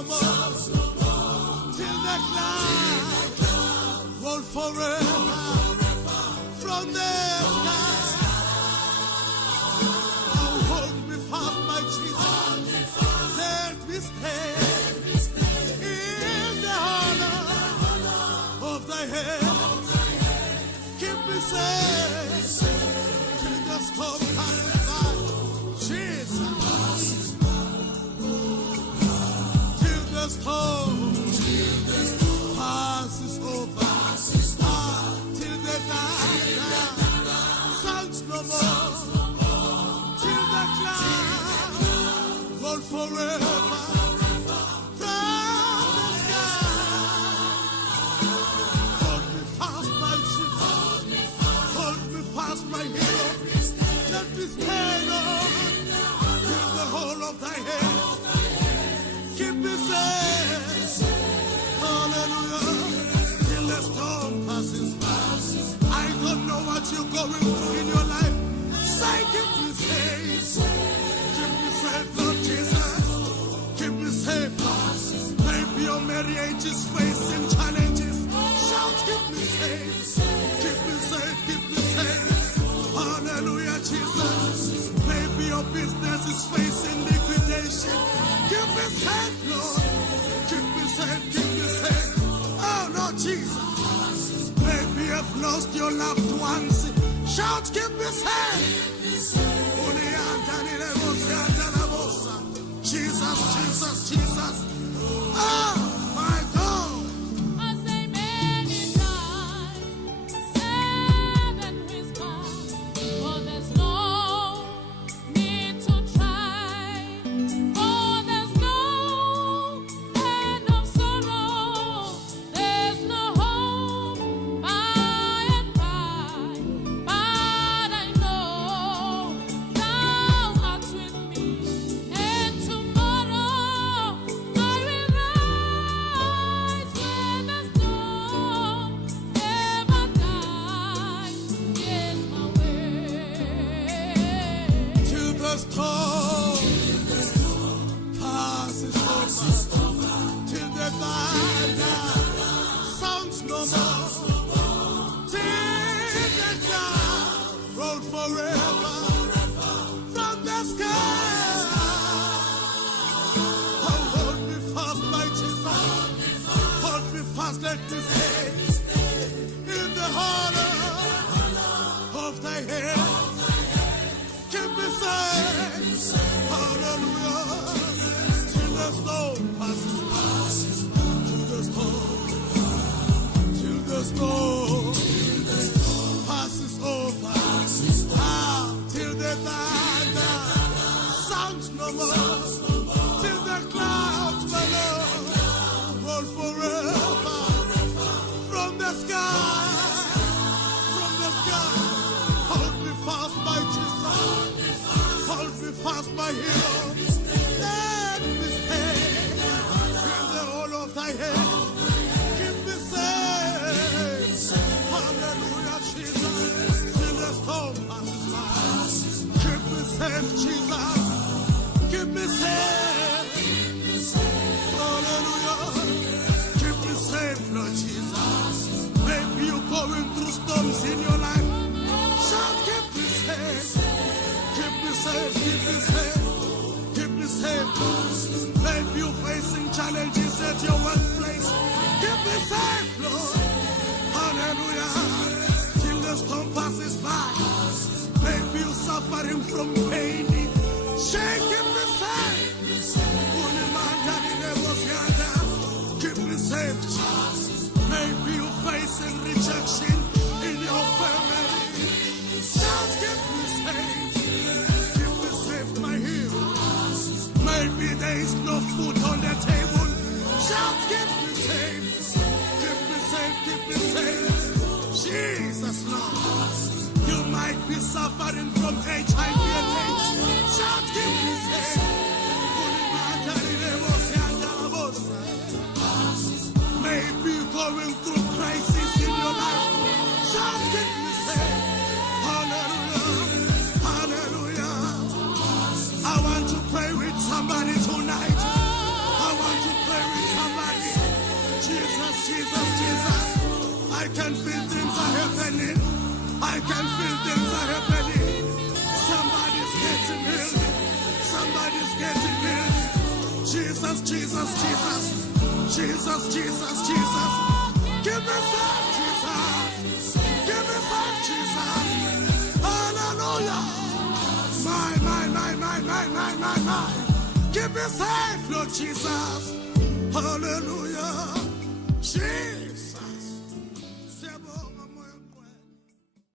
no more. Till the clouds roll forever from the sky. Oh, hold me fast, my Jesus. Let me stay in the hollow of thy hand. Keep me safe till the storm passes by. Jesus. Till the storm passes over. Till the night sounds no more. Till the clouds roll forever from the sky. Hold me fast, my Jesus. Hold me fast, my hero. Let me stand on till the whole of thy hand. Keep me safe. Hallelujah. Till the storm passes by. I don't know what you're going through in your life. Say, keep me safe. Keep me safe, Lord Jesus. Keep me safe, Lord. Maybe your marriage is facing challenges. Shout, keep me safe. Keep me safe, keep me safe. Hallelujah, Jesus. Maybe your business is facing liquidation. Keep me safe, Lord. Keep me safe, keep me safe. Oh, Lord Jesus. Maybe you've lost your loved ones. Shout, keep me safe. Jesus, Jesus, Jesus. Oh, my God. I say many times, seven whispers, for there's no need to try, for there's no end of sorrow, there's no hope by and by, but I know thou art with me, and tomorrow I will rise when the storm never dies. Yes, my way. Till the storm passes over. Till the thunder sounds no more. Till the clouds roll forever from the sky. Oh, hold me fast, my Jesus. Hold me fast, let me stay in the hollow of thy hand. Keep me safe. Hallelujah. Till the storm passes by. Till the storm passes over. Till the thunder sounds no more. Till the clouds below roll forever from the sky. From the sky. Hold me fast, my Jesus. Hold me fast, my hero. Let me stay in the whole of thy hand. Keep me safe. Hallelujah, Jesus. Till the storm passes by. Keep me safe, Jesus. Keep me safe. Hallelujah. Keep me safe, Lord Jesus. Maybe you're going through storms in your life. Shout, keep me safe. Keep me safe, keep me safe. Keep me safe. Maybe you're facing challenges at your workplace. Keep me safe, Lord. Hallelujah. Till the storm passes by. Maybe you're suffering from pain. Shake, keep me safe. Keep me safe. Maybe you're facing rejection in your family. Shout, keep me safe. Keep me safe, my hero. Maybe there is no food on the table. Shout, keep me safe. Keep me safe, keep me safe. Jesus, Lord. You might be suffering from HIV and AIDS. Shout, keep me safe. Maybe you're going through crisis in your life. Shout, keep me safe. Hallelujah. Hallelujah. I want to pray with somebody tonight. I want to pray Jesus, Jesus. I can feel things are happening. I can feel things are happening. Somebody's getting healed. Somebody's getting healed. Jesus, Jesus, Jesus. Jesus, Jesus, Jesus. Give me some, Jesus. Give me some, Jesus. Hallelujah. My. Give me safe, Lord Jesus. Hallelujah. Jesus.